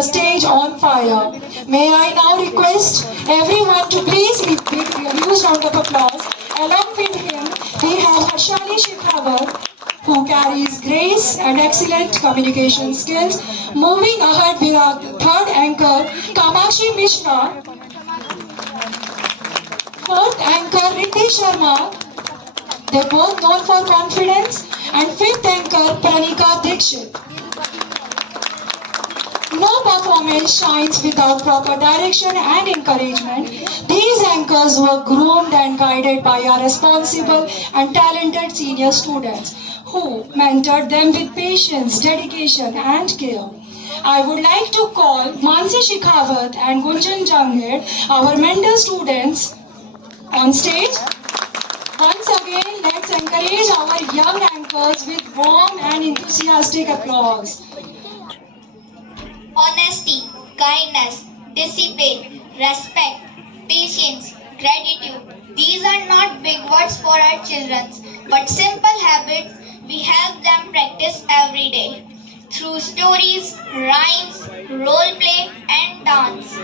the stage on fire. May I now request everyone to please give a huge round of applause. Along with him, we have Harshali Shekhawat, who carries grace and excellent communication skills. Moving ahead with our third anchor, Kamakshi Mishra, fourth anchor, Riddhi Sharma, they both known for confidence, and fifth anchor, Pranika Dikshit. No performance shines without proper direction and encouragement. These anchors were groomed and guided by our responsible and talented senior students who mentored them with patience, dedication, and care. I would like to call Mansi Shekhawat and Gunjan Jangir, our mentor students, on stage. Once again, let's encourage our young anchors with warm and enthusiastic applause. Honesty, kindness, discipline, respect, patience, gratitude. These are not big words for our children, but simple habits we help them practice every day. Through stories, rhymes, role play, and dance,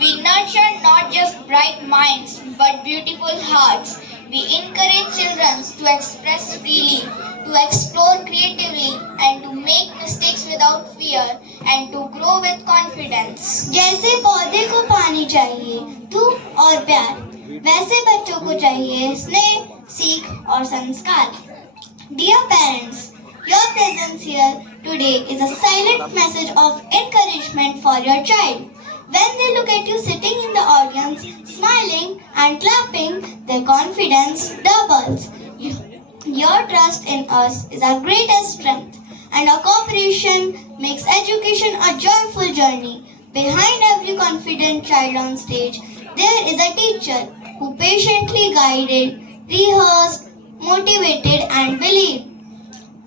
we nurture not just bright minds but beautiful hearts. We encourage children to express freely, to explore creatively, and to make mistakes without fear, and to grow with confidence. जैसे पौधे को पानी चाहिए, धूप और प्यार, वैसे बच्चों को चाहिए स्नेह, सीख और संस्कार. Dear parents, your presence here today is a silent message of encouragement for your child. When they look at you sitting in the audience, smiling and clapping, their confidence doubles. Your trust in us is our greatest strength, and our cooperation makes education a joyful journey. Behind every confident child on stage, there is a teacher who patiently guided, rehearsed, motivated, and believed.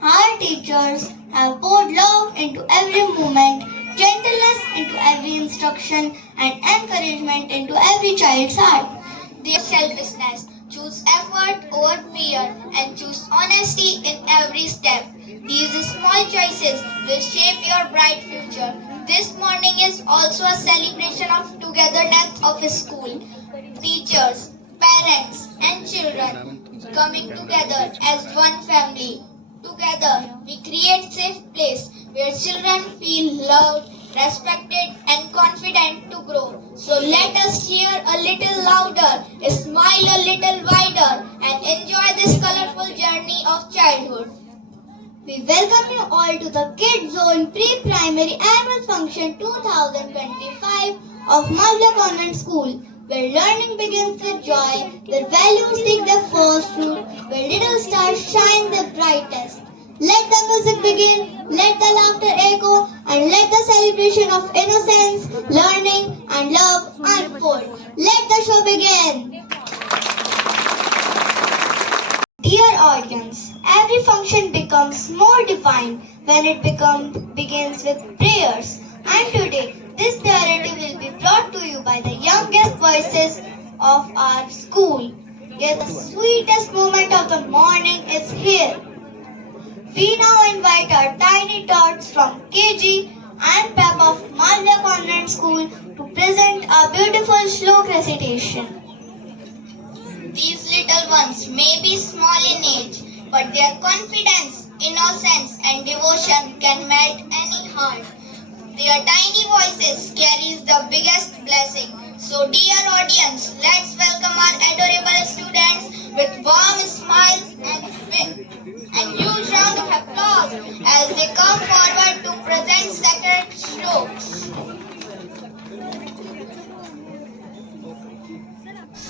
Our teachers have poured love into every moment, gentleness into every instruction, and encouragement into every child's heart. Their selflessness, choose effort over fear, and choose honesty in every step. These small choices will shape your bright future. This morning is also a celebration of togetherness of school. Teachers, parents, and children coming together as one family. Together, we create safe place where children feel loved, respected, and confident to grow. So let us cheer a little louder, smile a little wider, and enjoy this colorful journey of childhood. We welcome you all to the Kids Zone Pre-Primary Annual Function 2025 of Mavla Convent School, where learning begins with joy, where values take their first fruit, where little stars shine their brightest. Let the music begin, let the laughter echo, and let the celebration of innocence, learning, and love unfold. Let the show begin. Dear audience, every function becomes more divine when it begins with prayers. And today, this narrative will be brought to you by the youngest voices of our school. Yet the sweetest moment of the morning is here. We now invite our tiny tots from KG and PEP of Malya Convent School to present a beautiful shlok recitation. These little ones may be small in age, but their confidence, innocence, and devotion can melt any heart. Their tiny voices carries the biggest blessing. So dear audience, let's welcome our adorable students with warm smiles and huge round of applause as they come forward to present sacred shlokas.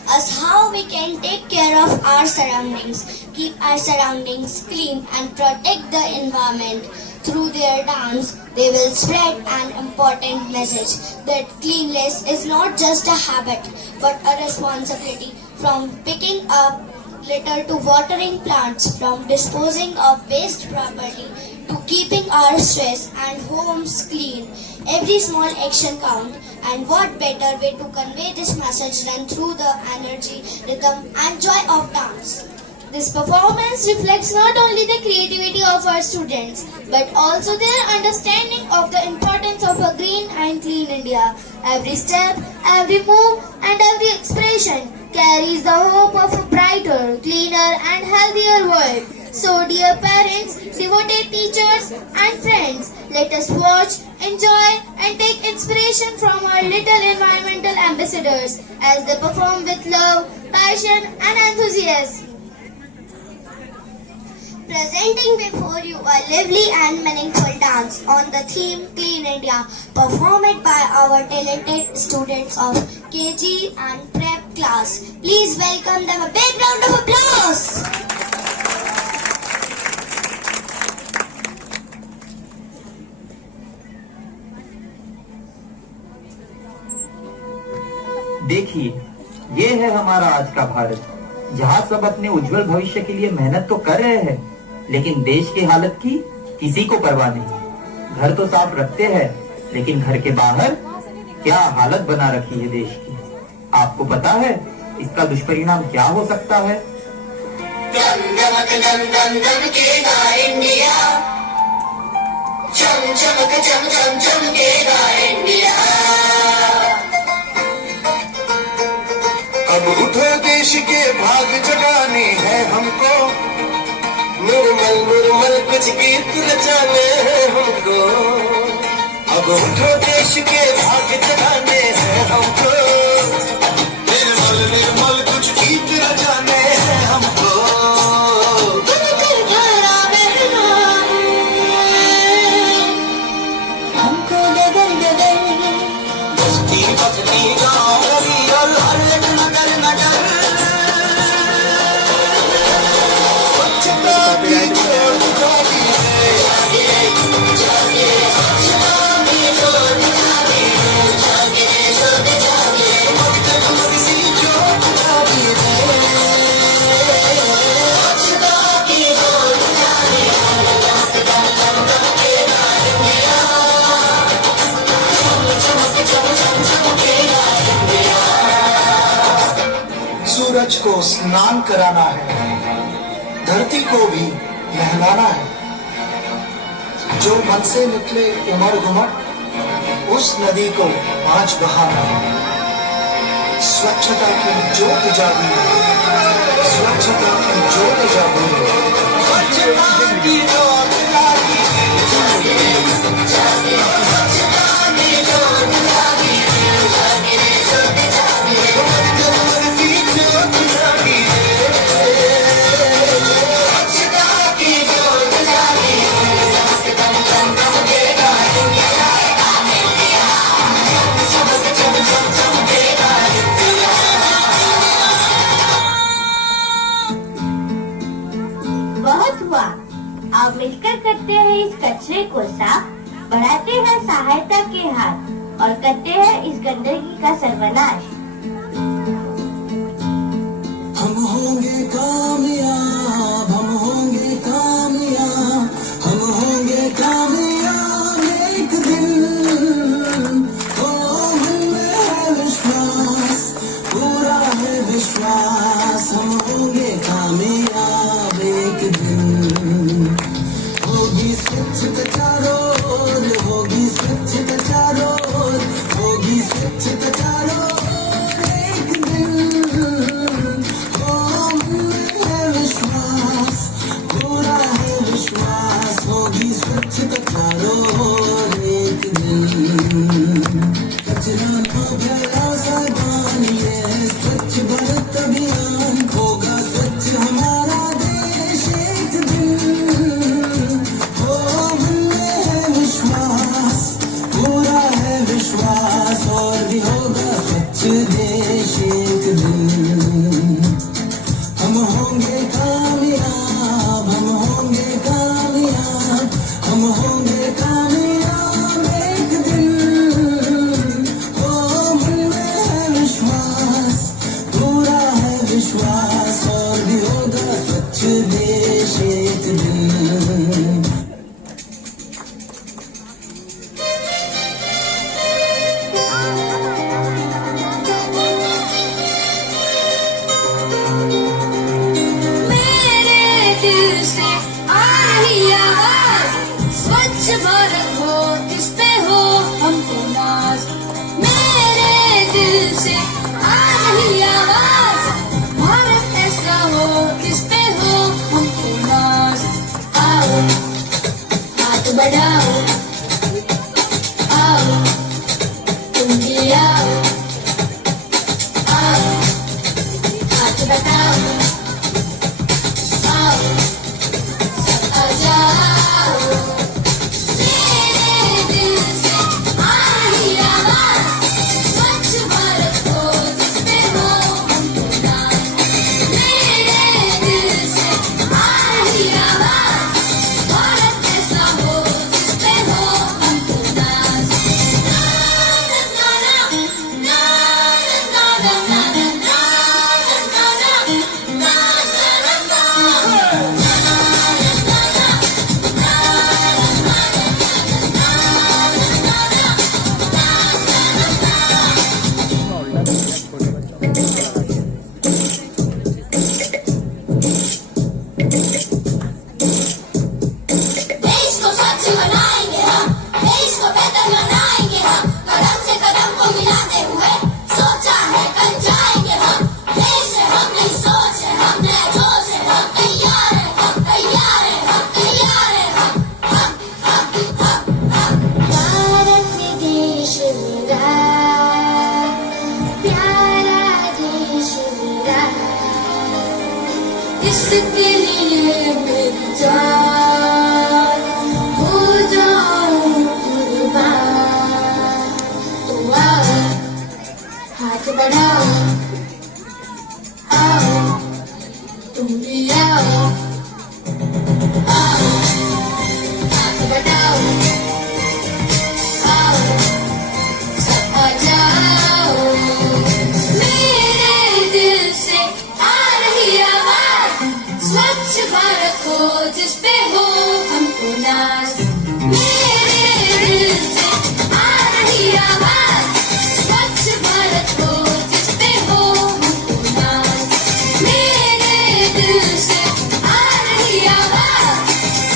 As how we can take care of our surroundings, keep our surroundings clean and protect the environment. Through their dance, they will spread an important message that cleanliness is not just a habit but a responsibility. From picking up litter to watering plants, from disposing of waste properly to keeping our stress and homes clean. Every small action counts, and what better way to convey this message than through the energy, rhythm and joy of dance. This performance reflects not only the creativity of our students, but also their understanding of the importance India. Every step, every move, and every expression carries the hope of a brighter, cleaner, and healthier world. So, dear parents, devoted teachers, and friends, let us watch, enjoy, and take inspiration from our little environmental ambassadors as they perform with love, passion, and enthusiasm. Presenting before you a lively and meaningful dance on the theme Clean India, performed by our talented students of KG and Prep class. Please welcome them a big round of applause. देखिए, ये है हमारा आज का भारत, जहाँ सब अपने उज्जवल भविष्य के लिए मेहनत तो कर रहे हैं, लेकिन देश की हालत की किसी को परवाह नहीं। घर तो साफ रखते हैं, लेकिन घर के बाहर क्या हालत बना रखी है देश की। आपको पता है इसका दुष्परिणाम क्या हो सकता है? अब उठो देश के भाग जगाने हैं हमको, मुरमल मुरमल कुछ गीत रचाने हैं हमको। अब उठो देश के भाग जगाने हैं हमको, निर्मल निर्मल कुछ गीत रचाने हैं हमको। बस्ती बस्ती गाँव गली और हर एक नगर नगर स्वच्छता की जोड़ जागी है, स्वच्छता की जोड़ जागी है, जगमग जगमग सी जोड़ जागी है, स्वच्छता की जोड़ जागी है, चमकेगा इंडिया, चमकेगा इंडिया। सूरज को स्नान कराना है, धरती को भी नहलाना है। जो मन से निकले उमड़ घुमड़, उस नदी को आज बहाना है। स्वच्छता की ज्योत जागी है, स्वच्छता की ज्योत जागी है, स्वच्छता की ज्योत जागी है, स्वच्छता की ज्योत जागी है, जगमग सी ज्योत जागी है, स्वच्छता की ज्योत जागी है, चमकेगा इंडिया, चमकेगा इंडिया। बहुत हुआ, अब मिलकर करते हैं इस कचरे को साफ, बढ़ाते हैं सहायता के हाथ और करते हैं इस गंदगी का सर्वनाश। हम होंगे कामयाब, हम होंगे कामयाब, हम होंगे कामयाब एक दिन। ओ मन में है विश्वास, पूरा है विश्वास, हम होंगे कामयाब एक दिन। होगी स्वच्छता चारों ओर, होगी स्वच्छता चारों ओर, होगी स्वच्छता चारों ओर एक दिन। ओ मन में है विश्वास, पूरा है विश्वास, होगी स्वच्छता चारों ओर एक दिन। कचरा ना फैलाओ सावधान, ये है स्वच्छ भारत अभियान, होगा स्वच्छ हमारा देश एक दिन। ओ मन में है विश्वास, पूरा है विश्वास, और भी होगा स्वच्छ देश एक दिन। हम होंगे कामयाब, हम होंगे कामयाब, हम होंगे कामयाब एक दिन। ओ मन में है विश्वास, पूरा है विश्वास, और भी होगा स्वच्छ देश एक दिन। इसके लिए बेजार हो जाऊं कुर्बान। तो आओ हाथ बढ़ाओ, आओ तुम भी आओ, आओ हाथ बढ़ाओ, आओ सब आ जाओ। मेरे दिल से आ रही आवाज, स्वच्छ भारत हो जिस पे हो हमको नाज। मेरे दिल से आ रही आवाज, स्वच्छ भारत हो जिस पे हो हमको नाज। मेरे दिल से आ रही आवाज,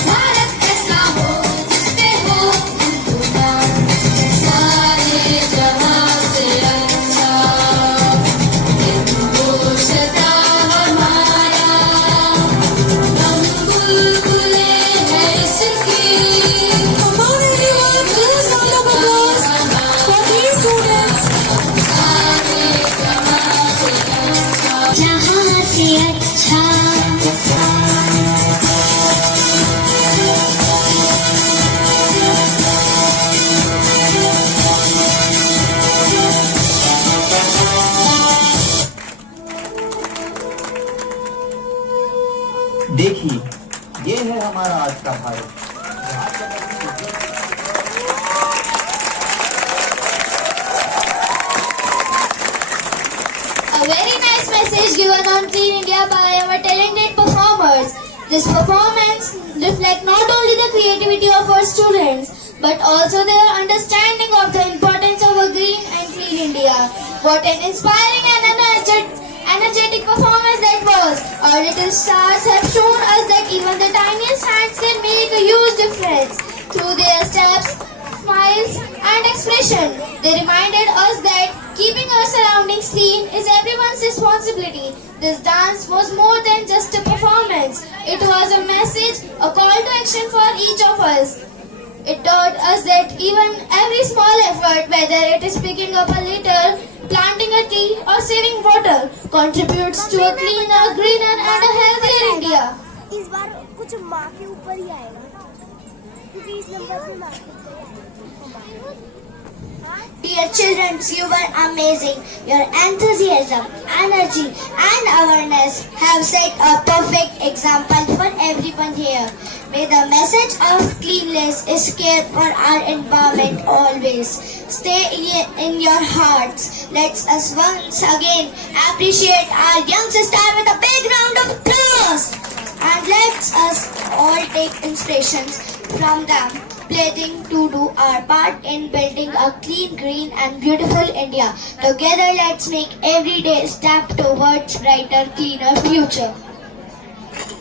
भारत ऐसा हो जिस पे हो हमको नाज। सारे जहां से अच्छा हिंदुस्ता हमारा, हम बुलबुले हैं इसकी। जहाँ से अच्छा देखिए, ये है हमारा आज का Bharat. A very nice message given on Clean India by our talented performers. This performance reflects not only the creativity of our students, but also their understanding of the importance of a green and clean India. What an inspiring and energetic performance that was. Our little stars have shown us that even the tiniest hands can make a huge difference. Through their steps, smiles and expression, they reminded us that keeping our surroundings clean is everyone's responsibility. This dance was more than just a performance. It was a message, a call to action for each of us. It taught us that even every small effort, whether it is picking up a litter, planting a tree or saving water, contributes to a cleaner, greener and a healthier India. इस बार कुछ माँ के ऊपर ही आएगा क्योंकि इस number पे माँ के ऊपर ही आएगा। Dear children, you were amazing. Your enthusiasm, energy and awareness have set a perfect example for everyone here. May the message of cleanliness is care for our environment always stay in your hearts. Let us once again appreciate our young sister with a big round of applause. And let us all take inspirations from them, pledging to do our part in building a clean, green and beautiful India. Together, let's make every day a step towards brighter, cleaner future.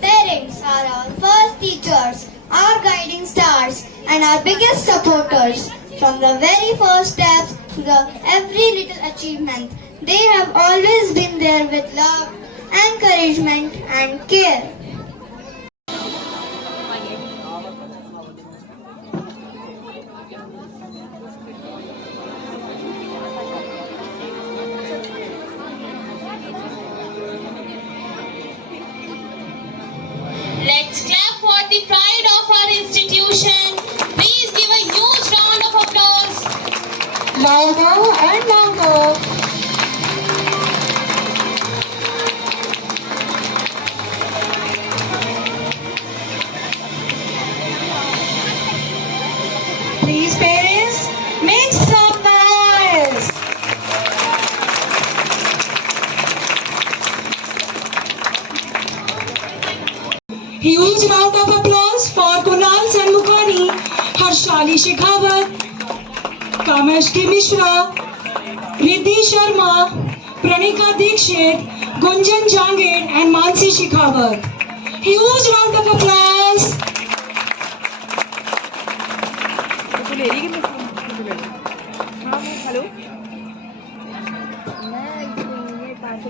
Parents are our first teachers, our guiding stars and our biggest supporters. From the very first steps to every little achievement, they have always been there with love, encouragement and care. Let's clap for the pride of our institution. Please give a huge round of applause. Louder and louder. Please, parents, make some noise. Huge round of applause for Kunal Sanmukhani, Harshali Shekhawat, Kameshki Mishra, Riddhi Sharma, Pranika Dikshit, Gunjan Jangid and Mansi Shekhawat. Huge round of applause. Hello मैं ये पार्थ